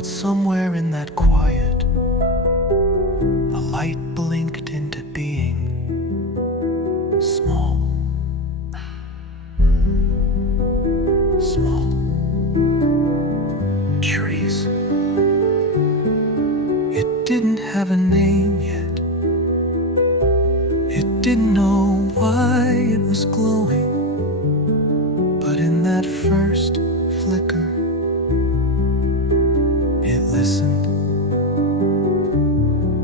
But somewhere in that quiet, a light blinked into being. Small, small trees. It didn't have a name yet. It didn't know why it was glowing. But in that first flicker, it listened.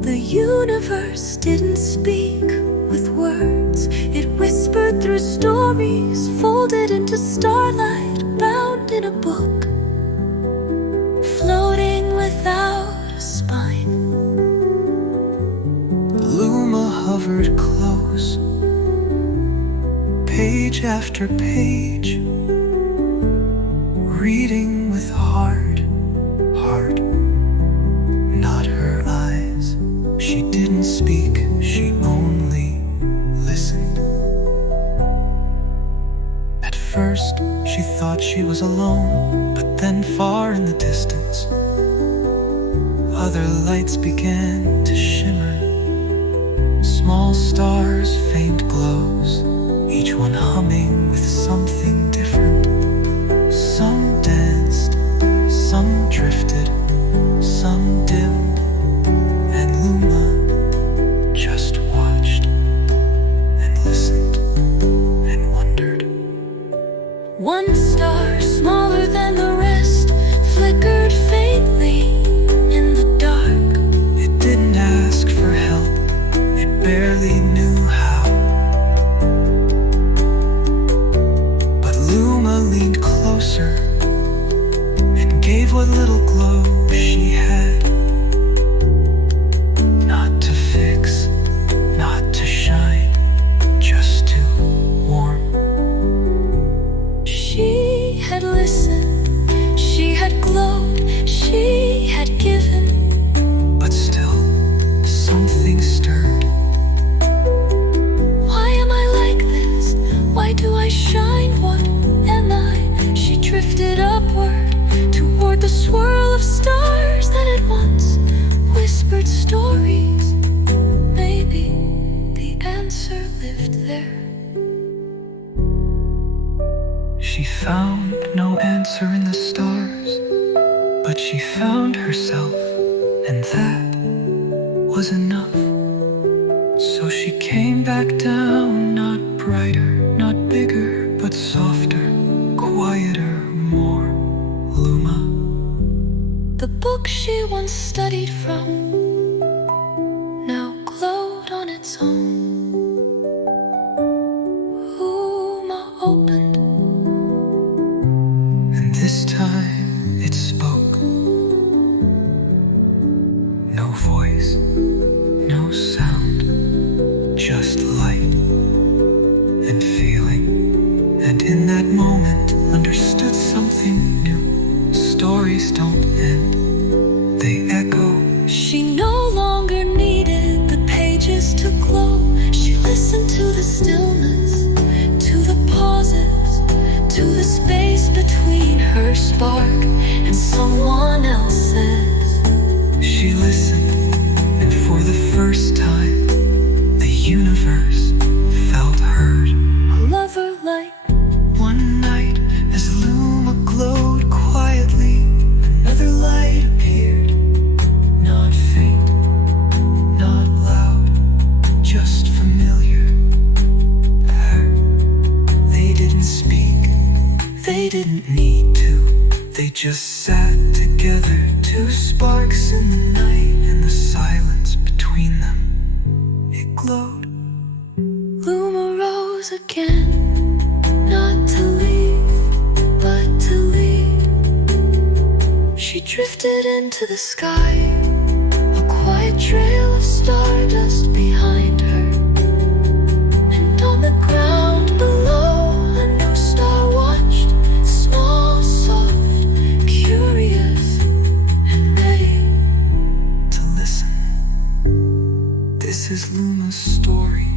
The universe didn't speak with words. It whispered through stories, folded into starlight, bound in a book, floating without a spine. Luma hovered close, page after page, reading with heart, not her eyes. She didn't speak, she only listened. At first, she thought she was alone, but then far in the distance, other lights began to shimmer. Small stars, faint glows, each one humming with something different. Some danced, some drifted, some dimmed, and Luma just watched and listened and wondered. One star, smaller than the rest, flickered faintly in the dark. It didn't ask for help, it barely knew how. But Luma leaned closer and gave what little glow she had. Not to fix, not to shine, just to warm. She had listened, she had glowed, she had given. But still, something stirred. Why am I like this? Why do I shine? What am I? She drifted upward toward the swirl of stars that at once whispered stories. Maybe the answer lived there. She found no answer in the stars, but she found herself, and that was enough. So she came back down, not brighter, not bigger, but softer, quieter, more Luma. The book she once studied from now glowed on its own. Luma opened. And this time it spoke. No voice, no sound, just light and feeling. And in that moment, understood something new. Stories don't end, they echo. She no longer needed the pages to glow. She listened to the stillness, to the pauses, to the space between her spark and someone else's. She listened, and for the first time, the universe felt heard. A lover light. One night, as Luma glowed quietly, another light appeared. Not faint, not loud, just familiar. Her. They didn't speak, they didn't need to. They just sat together, two sparks in the night, and the silence between them, it glowed. Luma rose again, not to leave, but to lead. She drifted into the sky, a quiet trail of stardust behind her. And on the ground below, a new star watched, small, soft, curious, and ready To listen. This is Luma's story.